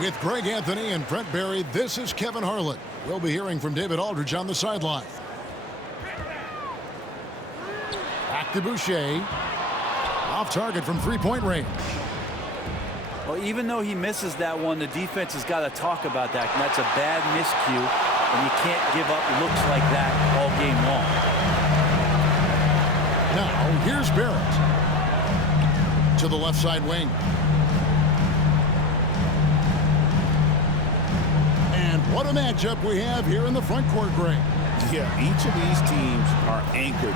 With Greg Anthony and Brent Barry, this is Kevin Harlan. We'll be hearing from David Aldridge on the sideline. Back to Boucher. Off target from three-point range. Well, even though he misses that one, the defense has got to talk about that. And that's a bad miscue, and you can't give up looks like that all game long. Now, here's Barrett. To the left side wing. And what a matchup we have here in the front court, Greg. Yeah, each of these teams are anchored.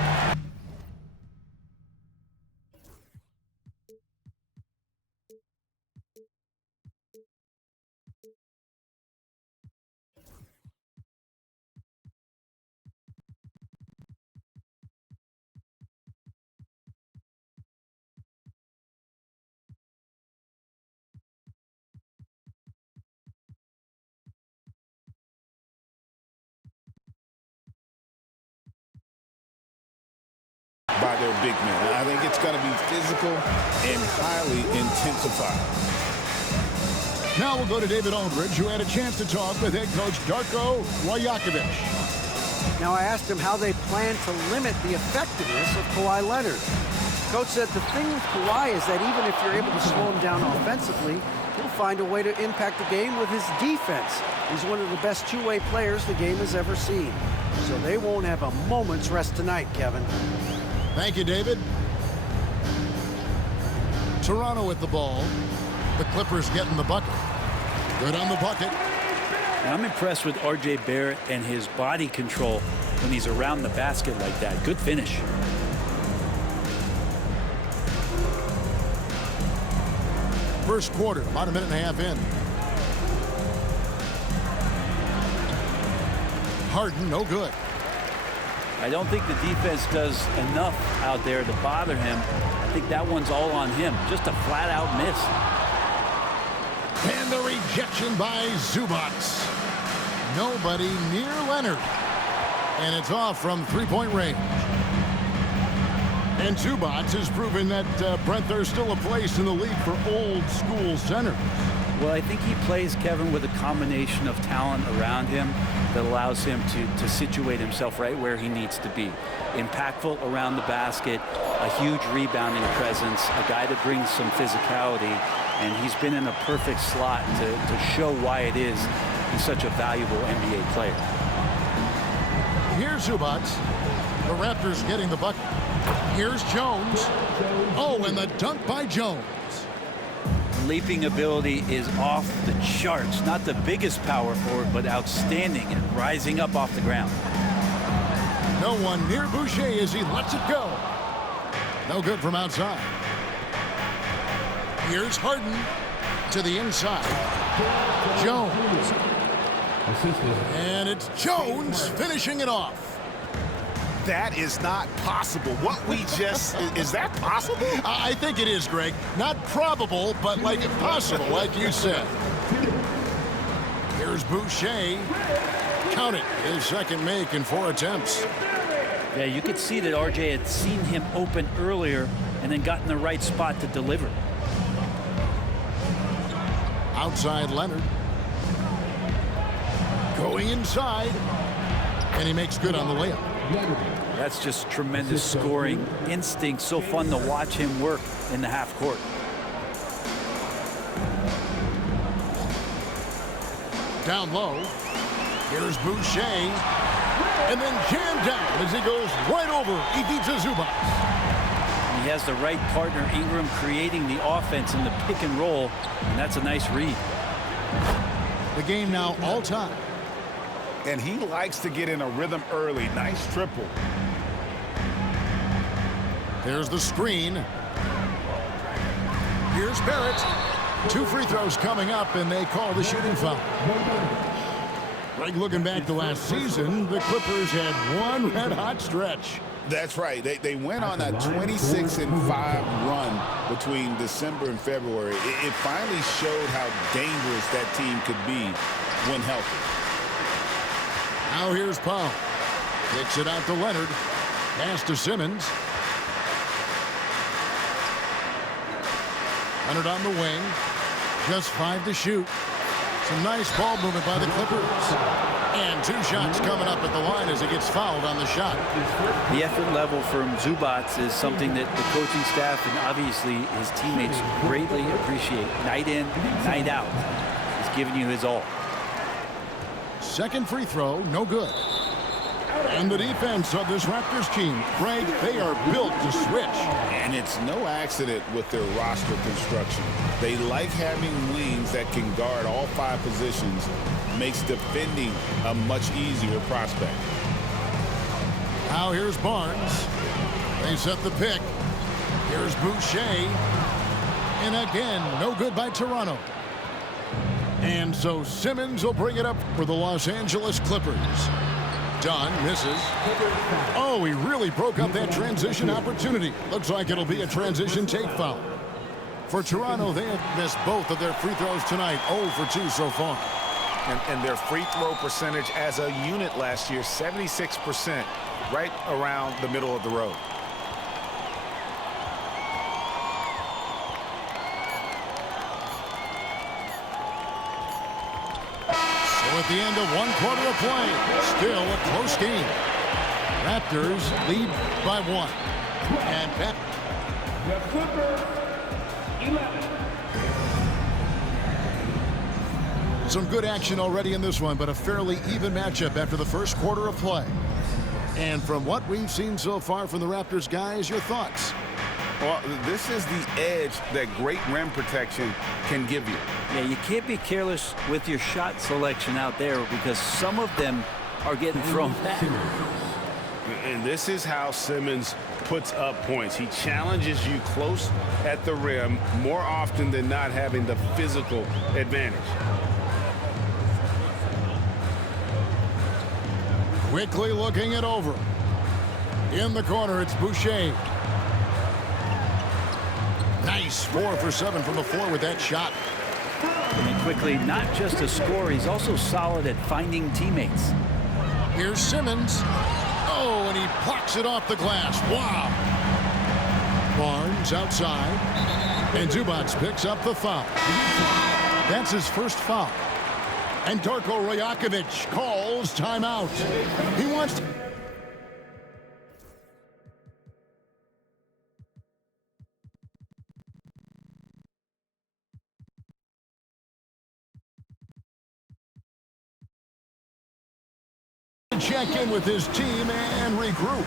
By their big men. I think it's going to be physical and highly intensified. Now we'll go to David Aldridge, who had a chance to talk with head coach Darko Rajakovic. Now I asked him how they plan to limit the effectiveness of Kawhi Leonard. Coach said the thing with Kawhi is that even if you're able to slow him down offensively, he'll find a way to impact the game with his defense. He's one of the best two-way players the game has ever seen. So they won't have a moment's rest tonight, Kevin. Thank you, David. Toronto with the ball. The Clippers getting the bucket. Good on the bucket. And I'm impressed with R.J. Barrett and his body control when he's around the basket like that. Good finish. First quarter, about a minute and a half in. Harden, no good. I don't think the defense does enough out there to bother him. I think that one's all on him. Just a flat-out miss. And the rejection by Zubac. Nobody near Leonard. And it's off from three-point range. And Zubac has proven that, Brent, there's still a place in the league for old-school centers. Well, I think he plays, Kevin, with a combination of talent around him that allows him to situate himself right where he needs to be. Impactful around the basket, a huge rebounding presence, a guy that brings some physicality, and he's been in a perfect slot to show why it is he's such a valuable NBA player. Here's Zubac. The Raptors getting the bucket. Here's Jones. Oh, and the dunk by Jones. Leaping ability is off the charts. Not the biggest power forward, but outstanding and rising up off the ground. No one near Boucher as he lets it go. No good from outside. Here's Harden to the inside. Jones. And it's Jones finishing it off. That is not possible. What we just... is that possible? I think it is, Greg. Not probable, but like possible, like you said. Here's Boucher. Count it. His second make in 4 attempts. Yeah, you could see that RJ had seen him open earlier and then got in the right spot to deliver. Outside Leonard. Going inside. And he makes good on the layup. That's just tremendous scoring instinct. So fun to watch him work in the half court. Down low. Here's Boucher. And then jammed down as he goes right over Ivica Zubac. He has the right partner, Ingram, creating the offense in the pick and roll. And that's a nice read. The game now all time. And he likes to get in a rhythm early. Nice triple. There's the screen. Here's Barrett. 2 free throws coming up, and they call the shooting foul. Greg, looking back to last season, the Clippers had one red-hot stretch. That's right. They went on a 26-5 run between December and February. It finally showed how dangerous that team could be when healthy. Now here's Powell. Kicks it out to Leonard. Pass to Simmons. Leonard on the wing. Just 5 to shoot. Some nice ball movement by the Clippers. And 2 shots coming up at the line as he gets fouled on the shot. The effort level from Zubats is something that the coaching staff and obviously his teammates greatly appreciate. Night in, night out. He's giving you his all. Second free throw, no good. And the defense of this Raptors team, Greg, they are built to switch. And it's no accident with their roster construction. They like having wings that can guard all 5 positions. Makes defending a much easier prospect. Now here's Barnes. They set the pick. Here's Boucher. And again, no good by Toronto. And so Simmons will bring it up for the Los Angeles Clippers. Dunn misses. Oh, he really broke up that transition opportunity. Looks like it'll be a transition take foul. For Toronto, they have missed both of their free throws tonight. 0 for 2 so far. And their free throw percentage as a unit last year, 76%, right around the middle of the road. At the end of 1 quarter of play, still a close game. Raptors lead by 1. And back. The Clippers, 11. Some good action already in this one, but a fairly even matchup after the first quarter of play. And from what we've seen so far from the Raptors guys, your thoughts? Well, this is the edge that great rim protection can give you. Yeah, you can't be careless with your shot selection out there because some of them are getting thrown back. And this is how Simmons puts up points. He challenges you close at the rim more often than not, having the physical advantage. Quickly looking it over. In the corner, it's Boucher. Nice 4 for 7 from the floor with that shot. And quickly, not just a scorer, he's also solid at finding teammates. Here's Simmons. Oh, and he plucks it off the glass. Wow. Barnes outside. And Zubats picks up the foul. That's his first foul. And Darko Rajakovic calls timeout. He wants to... check in with his team and regroup.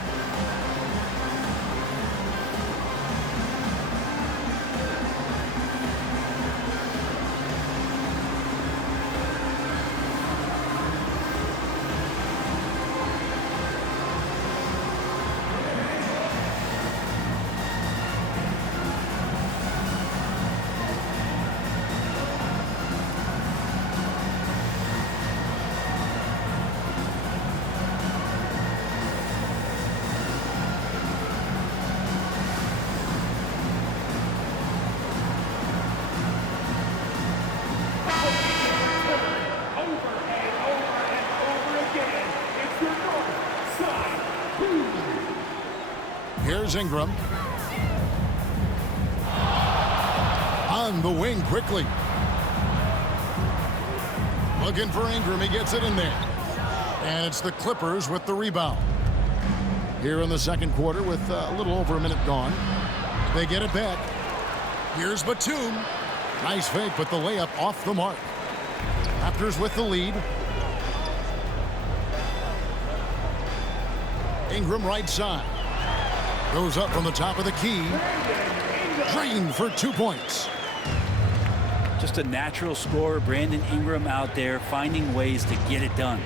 Here's Ingram. On the wing quickly. Looking for Ingram. He gets it in there. And it's the Clippers with the rebound. Here in the second quarter with a little over a minute gone. They get it back. Here's Batum. Nice fake, but the layup off the mark. Raptors with the lead. Ingram right side. Goes up from the top of the key. Drained for 2 points. Just a natural scorer, Brandon Ingram out there finding ways to get it done.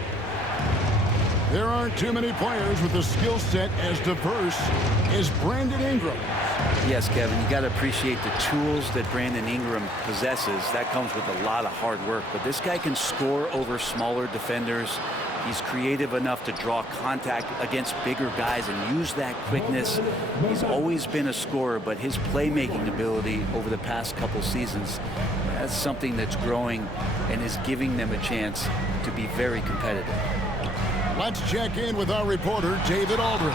There aren't too many players with a skill set as diverse as Brandon Ingram. Yes, Kevin, you got to appreciate the tools that Brandon Ingram possesses. That comes with a lot of hard work. But this guy can score over smaller defenders. He's creative enough to draw contact against bigger guys and use that quickness. He's always been a scorer, but his playmaking ability over the past couple seasons, that's something that's growing and is giving them a chance to be very competitive. Let's check in with our reporter, David Aldridge.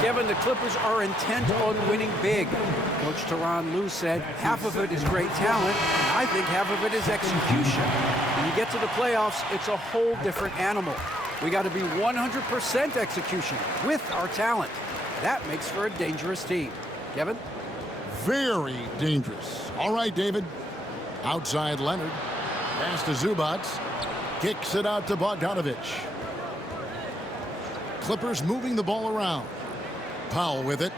Kevin, the Clippers are intent on winning big. Coach Tyronn Lue said half of it is great talent, and I think half of it is execution. When you get to the playoffs, it's a whole different animal. We got to be 100% execution with our talent. That makes for a dangerous team. Kevin? Very dangerous. All right, David. Outside Leonard. Pass to Zubac. Kicks it out to Bogdanovich. Clippers moving the ball around. Powell with it.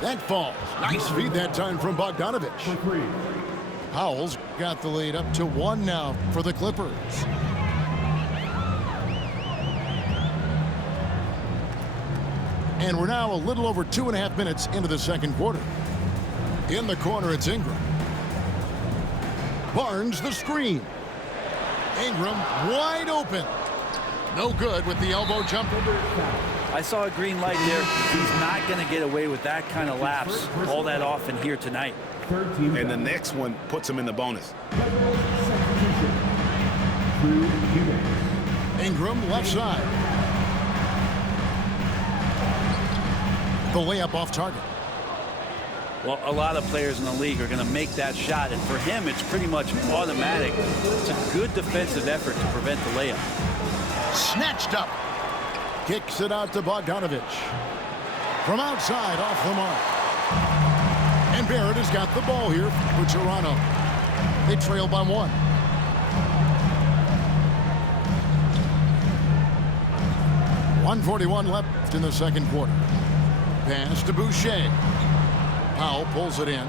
That falls. Nice feed that time from Bogdanovich. Powell's got the lead up to 1 now for the Clippers. And we're now a little over 2.5 minutes into the second quarter. In the corner, it's Ingram. Barnes the screen. Ingram wide open. No good with the elbow jumper. I saw a green light there. He's not going to get away with that kind of lapse all that often here tonight. And the next one puts him in the bonus. Ingram left side. The layup off target. Well, a lot of players in the league are going to make that shot, and for him, it's pretty much automatic. It's a good defensive effort to prevent the layup. Snatched up. Kicks it out to Bogdanovich. From outside, off the mark. And Barrett has got the ball here for Toronto. They trail by 1. .141 left in the second quarter. Pass to Boucher. Powell pulls it in.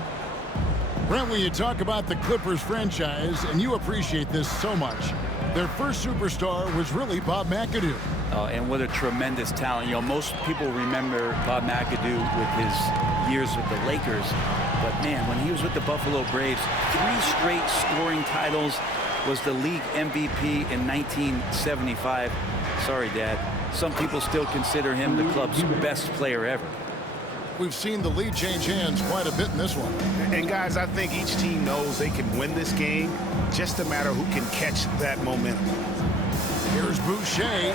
Brent, when you talk about the Clippers franchise, and you appreciate this so much, their first superstar was really Bob McAdoo. And what a tremendous talent. You know, most people remember Bob McAdoo with his years with the Lakers. But, man, when he was with the Buffalo Braves, 3 straight scoring titles, was the league MVP in 1975. Sorry, Dad. Some people still consider him the club's best player ever. We've seen the lead change hands quite a bit in this one. And, guys, I think each team knows they can win this game. Just a matter who can catch that momentum. Here's Boucher.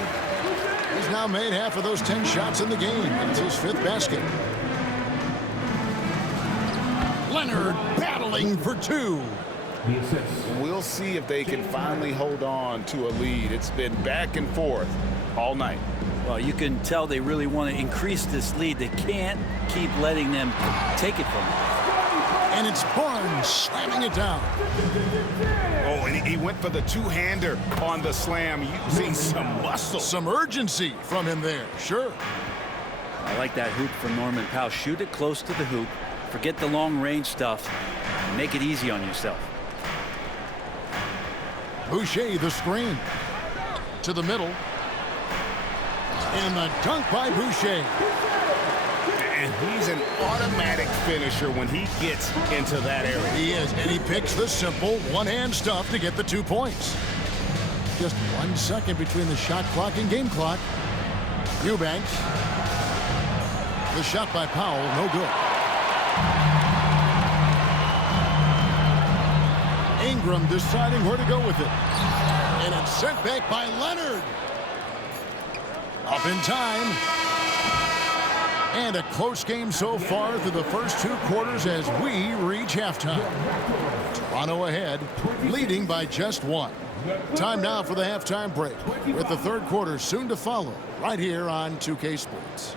He's now made half of those 10 shots in the game. It's his 5th basket. Leonard battling for 2. We'll see if they can finally hold on to a lead. It's been back and forth all night. Well, you can tell they really want to increase this lead. They can't keep letting them take it from them. And it's Barnes slamming it down. Oh, and he went for the two-hander on the slam, using some muscle. Some urgency from him there, sure. I like that hoop from Norman Powell. Shoot it close to the hoop. Forget the long-range stuff. Make it easy on yourself. Boucher the screen. To the middle. And the dunk by Boucher. And he's an automatic finisher when he gets into that area. He is, and he picks the simple one-hand stuff to get the 2 points. Just 1 second between the shot clock and game clock. Eubanks. The shot by Powell, no good. Ingram deciding where to go with it. And it's sent back by Leonard. Up in time. And a close game so far through the first 2 quarters as we reach halftime. Toronto ahead, leading by just 1. Time now for the halftime break, with the third quarter soon to follow, right here on 2K Sports.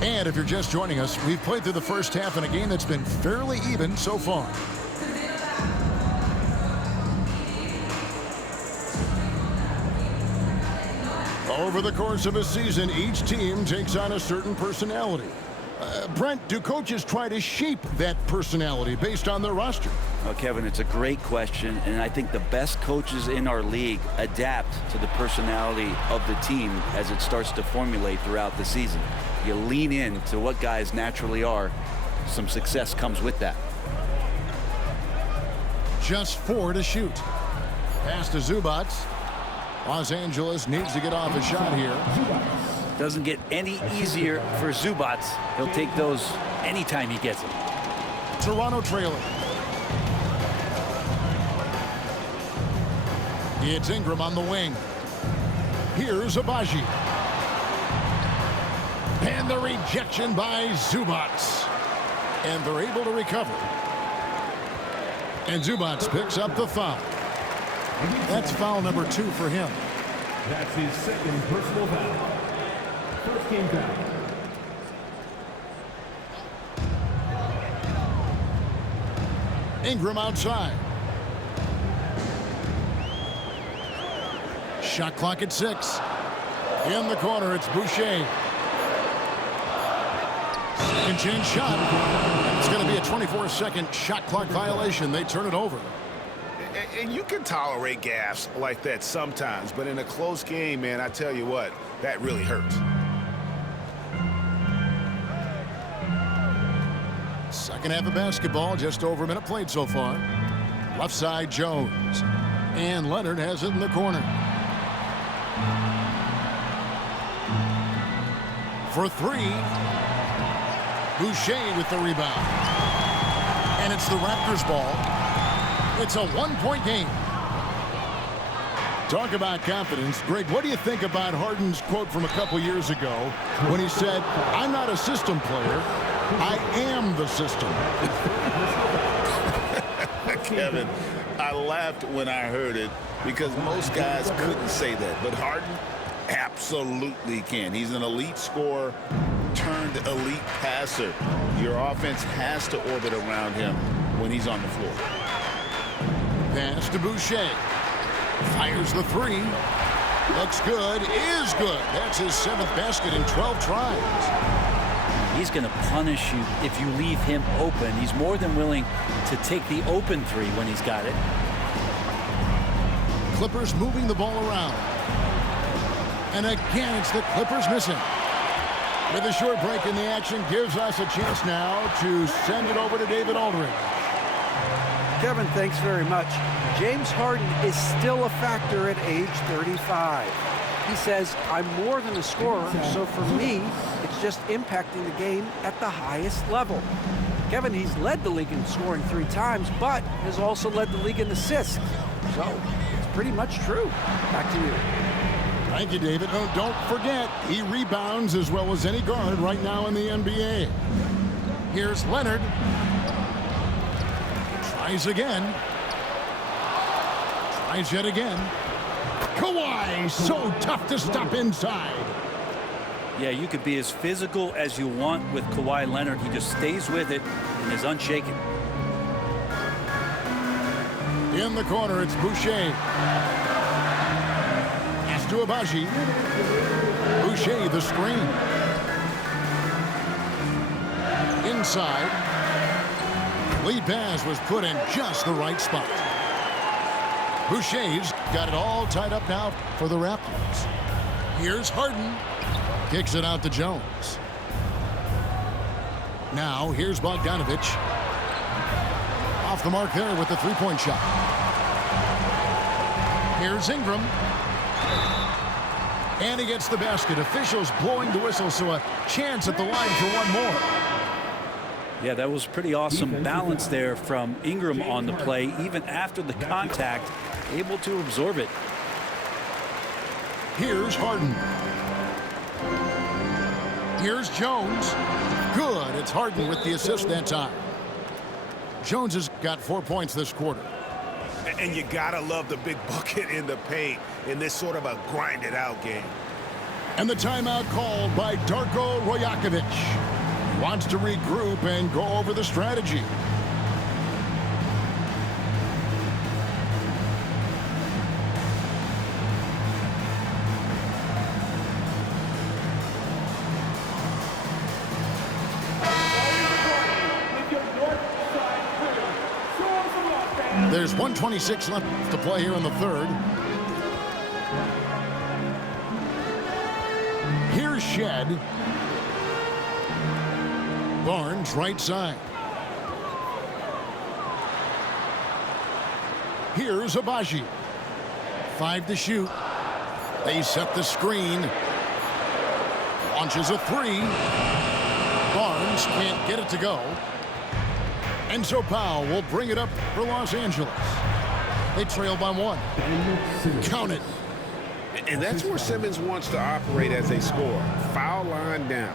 And if you're just joining us, we've played through the first half in a game that's been fairly even so far. Over the course of a season, each team takes on a certain personality. Brent, do coaches try to shape that personality based on their roster? Well, Kevin, it's a great question, and I think the best coaches in our league adapt to the personality of the team as it starts to formulate throughout the season. You lean in to what guys naturally are. Some success comes with that. Just 4 to shoot. Pass to Zubac. Los Angeles needs to get off a shot here. Doesn't get any easier for Zubats. He'll take those anytime he gets them. Toronto trailing. It's Ingram on the wing. Here's Abaji. And the rejection by Zubats. And they're able to recover. And Zubats picks up the foul. That's foul number 2 for him. That's his second personal foul. First game foul. Ingram outside. Shot clock at 6. In the corner, it's Boucher. Second chance shot. It's going to be a 24-second shot clock violation. They turn it over. And you can tolerate gaffes like that sometimes, but in a close game, man, I tell you what, that really hurts. Second half of basketball, just over a minute played so far. Left side, Jones. And Leonard has it in the corner. For 3. Boucher with the rebound. And it's the Raptors ball. It's a 1-point game. Talk about confidence. Greg, what do you think about Harden's quote from a couple years ago when he said, "I'm not a system player, I am the system"? Kevin, I laughed when I heard it because most guys couldn't say that. But Harden absolutely can. He's an elite scorer turned elite passer. Your offense has to orbit around him when he's on the floor. Pass to Boucher. Fires the 3. Looks good. Is good. That's his 7th basket in 12 tries. He's going to punish you if you leave him open. He's more than willing to take the open 3 when he's got it. Clippers moving the ball around. And again, it's the Clippers missing. With a short break in the action, gives us a chance now to send it over to David Aldridge. Kevin, thanks very much. James Harden is still a factor at age 35. He says, "I'm more than a scorer, so for me, it's just impacting the game at the highest level." Kevin, he's led the league in scoring 3 times, but has also led the league in assists. So it's pretty much true. Back to you. Thank you, David. Oh, don't forget, he rebounds as well as any guard right now in the NBA. Here's Leonard. Tries again. Tries yet again. Kawhi, so tough to stop inside. Yeah, you could be as physical as you want with Kawhi Leonard. He just stays with it and is unshaken. In the corner, it's Boucher. Pass to Abaji. Boucher, the screen. Inside. Lead pass was put in just the right spot. Boucher's got it all tied up now for the Raptors. Here's Harden. Kicks it out to Jones. Now, here's Bogdanovich. Off the mark there with the three-point shot. Here's Ingram. And he gets the basket. Officials blowing the whistle, so a chance at the line for one more. Yeah, that was pretty awesome balance there from Ingram on the play. Even after the contact, able to absorb it. Here's Harden. Here's Jones. Good. It's Harden with the assist that time. Jones has got 4 points this quarter. And you gotta love the big bucket in the paint in this sort of a grinded-out game. And the timeout called by Darko Rajakovic. Wants to regroup and go over the strategy. There's 1:26 left to play here in the third. Here's Shed. Barnes, right side. Here's Abaji. 5 to shoot. They set the screen. Launches a three. Barnes can't get it to go. And so Powell will bring it up for Los Angeles. They trail by 1. Count it. And that's where Simmons wants to operate as they score. Foul line down.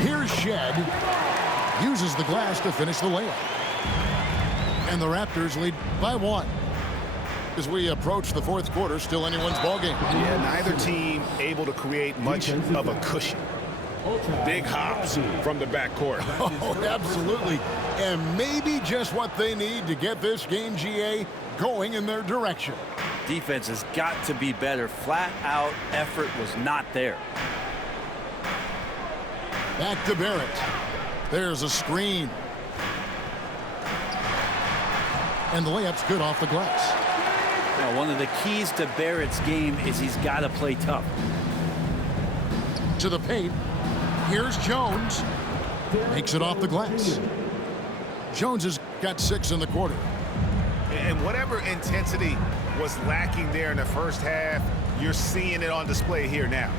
Here's Shed. Uses the glass to finish the layup. And the Raptors lead by 1. As we approach the fourth quarter, still anyone's ballgame. Yeah, neither team able to create much of a cushion. Big hops from the backcourt. Oh, absolutely. And maybe just what they need to get this game, GA, going in their direction. Defense has got to be better. Flat out effort was not there. Back to Barrett. There's a screen. And the layup's good off the glass. Now, one of the keys to Barrett's game is he's got to play tough. To the paint. Here's Jones. Makes it off the glass. Jones has got 6 in the quarter. And whatever intensity was lacking there in the first half, you're seeing it on display here now.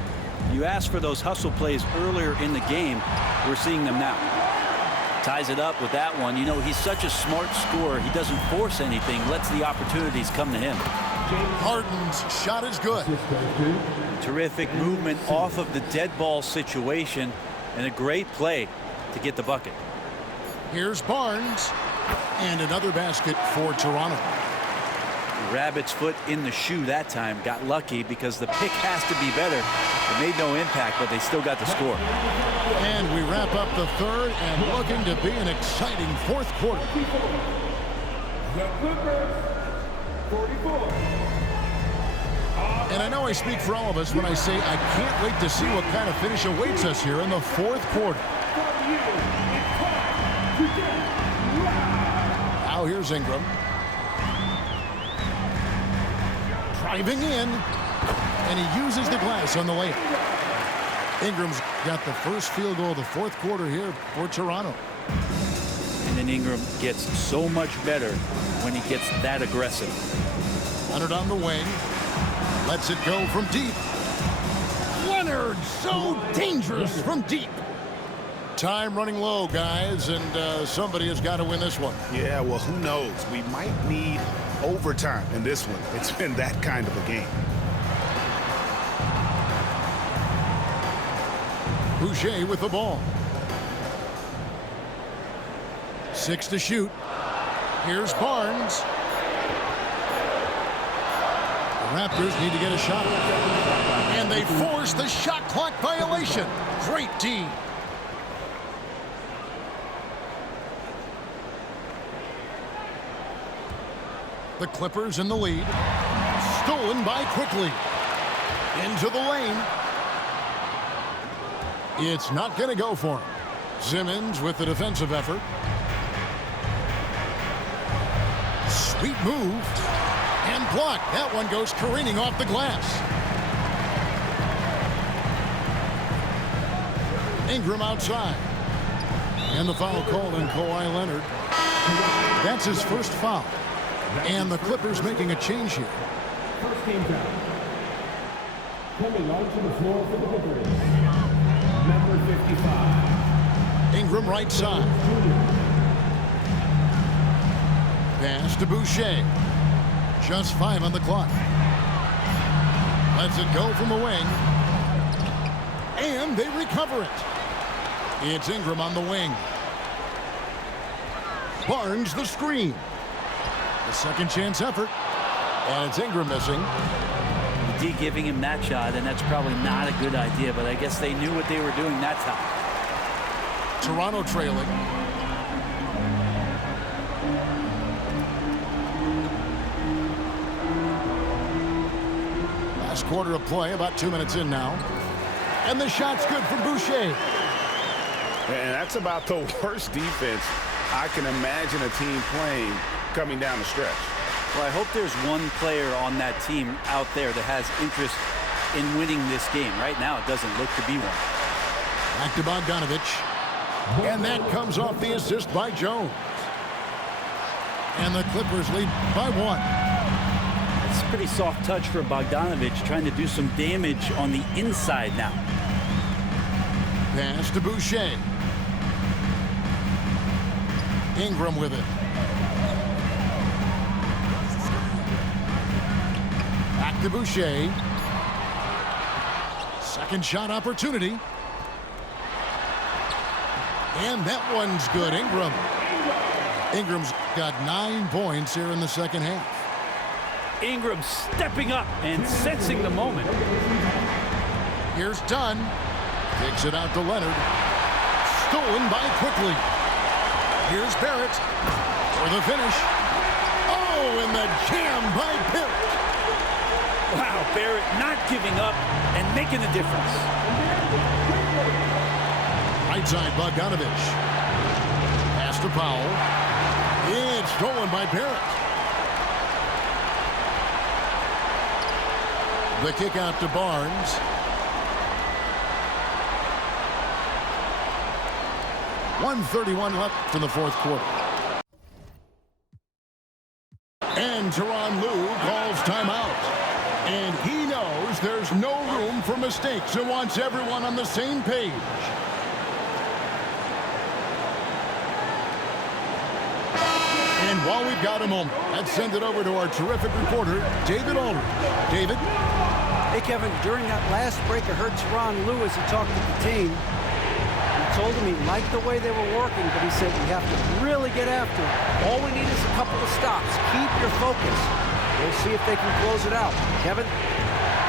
You asked for those hustle plays earlier in the game. We're seeing them now. Ties it up with that one. You know, he's such a smart scorer. He doesn't force anything, lets the opportunities come to him. Harden's shot is good. Terrific movement off of the dead ball situation and a great play to get the bucket. Here's Barnes. And another basket for Toronto. Rabbit's foot in the shoe that time. Got lucky because the pick has to be better. It made no impact, but they still got the score. And we wrap up the third and looking to be an exciting fourth quarter. The Clippers, 44. And I know I speak for all of us when I say I can't wait to see what kind of finish awaits us here in the fourth quarter. Now here's Ingram. Driving in. And he uses the glass on the layup. Ingram's got the first field goal of the fourth quarter here for Toronto. And then Ingram gets so much better when he gets that aggressive. Leonard on the wing. Lets it go from deep. Leonard, so dangerous from deep. Time running low, guys, and somebody has got to win this one. Yeah, well, who knows? We might need overtime in this one. It's been that kind of a game. Boucher with the ball. 6 to shoot. Here's Barnes. The Raptors need to get a shot. And they force the shot clock violation. Great D. The Clippers in the lead. Stolen by Quickly. Into the lane. It's not going to go for him. Simmons with the defensive effort. Sweet move. And blocked. That one goes careening off the glass. Ingram outside. And the foul called on Kawhi Leonard. That's his first foul. And the Clippers making a change here. First game foul. Coming onto the floor for the Clippers, number 55. Ingram right side. Pass to Boucher. Just 5 on the clock. Lets it go from the wing. And they recover it. It's Ingram on the wing. Barnes the screen. The second chance effort. And it's Ingram missing. D giving him that shot, and that's probably not a good idea, but I guess they knew what they were doing that time. Toronto trailing. Last quarter of play, about 2 minutes in now. And the shot's good for Boucher. And that's about the worst defense I can imagine a team playing coming down the stretch. Well, I hope there's one player on that team out there that has interest in winning this game. Right now, it doesn't look to be one. Back to Bogdanovich. And that comes off the assist by Jones. And the Clippers lead by 1. That's It's a pretty soft touch for Bogdanovich, trying to do some damage on the inside now. Pass to Boucher. Ingram with it. Back to Boucher. Second shot opportunity. And that one's good. Ingram's got 9 points here in the second half. Ingram stepping up and sensing the moment. Here's Dunn. Kicks it out to Leonard. Stolen by Quickly. Here's Barrett for the finish. Oh, and the jam by Barrett. Wow, Barrett not giving up and making a difference. Right side, Bogdanovich. Pass to Powell. It's stolen by Barrett. The kick out to Barnes. 1:31 left in the fourth quarter. And Tyronn Lue calls timeout. And he knows there's no room for mistakes and wants everyone on the same page. And while we've got a moment, let's send it over to our terrific reporter, David Aldridge. David? Hey, Kevin, during that last break, I heard Tyronn Lue as he talked to the team. He told him he liked the way they were working, but he said we have to really get after it. All we need is a couple of stops. Keep your focus. We'll see if they can close it out. Kevin?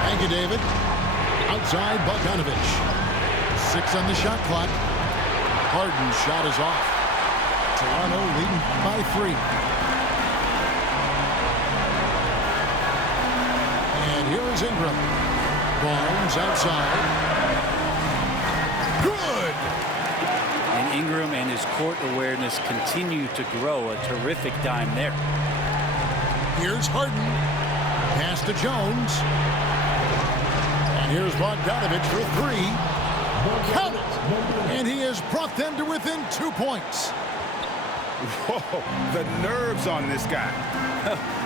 Thank you, David. Outside, Bogdanovich. 6 on the shot clock. Harden's shot is off. Toronto leading by 3. And here is Ingram. Barnes outside. Good! And Ingram and his court awareness continue to grow. A terrific dime there. Here's Harden. Pass to Jones. And here's Bogdanovich for 3. Count it! And he has brought them to within 2 points. Whoa, the nerves on this guy.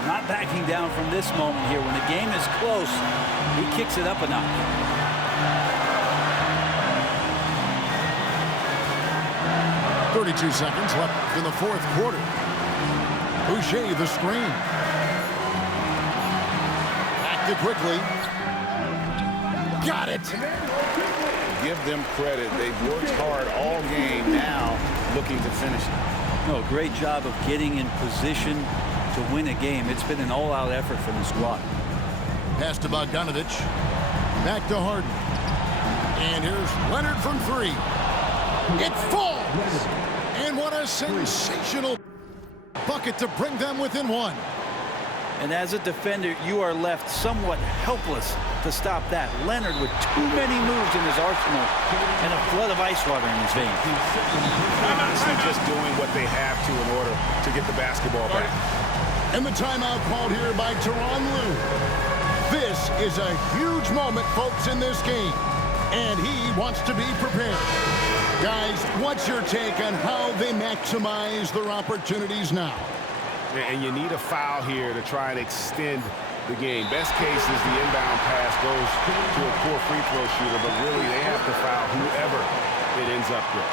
Not backing down from this moment here. When the game is close, he kicks it up a notch. .32 seconds left in the fourth quarter. Boucher the screen. Back to Quickly. Got it. Give them credit. They've worked hard all game, now looking to finish it. No, great job of getting in position to win a game. It's been an all-out effort from the squad. Pass to Bogdanovich. Back to Harden. And here's Leonard from 3. It falls! And what a sensational bucket to bring them within 1. And as a defender, you are left somewhat helpless to stop that. Leonard with too many moves in his arsenal and a flood of ice water in his veins. Honestly, just doing what they have to in order to get the basketball back. And the timeout called here by Tyronn Lue. This is a huge moment, folks, in this game. And he wants to be prepared. Guys, what's your take on how they maximize their opportunities now? And you need a foul here to try and extend the game. Best case is the inbound pass goes to a poor free throw shooter, but really they have to foul whoever it ends up with.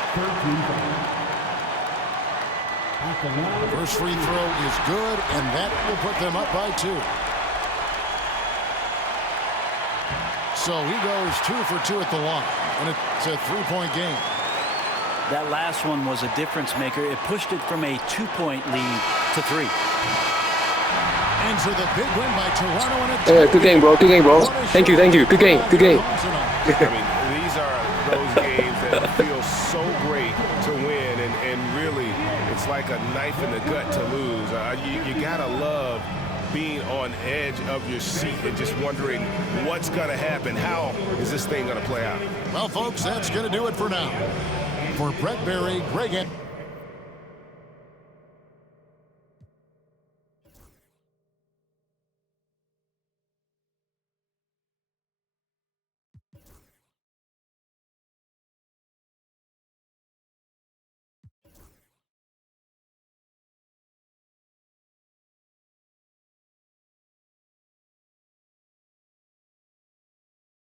First free throw is good, and that will put them up by 2. So he goes 2 for 2 at the line, and it's a 3-point game. That last one was a difference maker. It pushed it from a 2-point lead to 3. And so the big win by Toronto in a good game, bro. Good game, bro. Thank you. Good game. I mean, these are those games that feel so great to win, and really, it's like a knife in the gut to lose. You gotta love being on edge of your seat and just wondering what's gonna happen. How is this thing gonna play out? Well, folks, that's gonna do it for now. For Brett Berry, Greg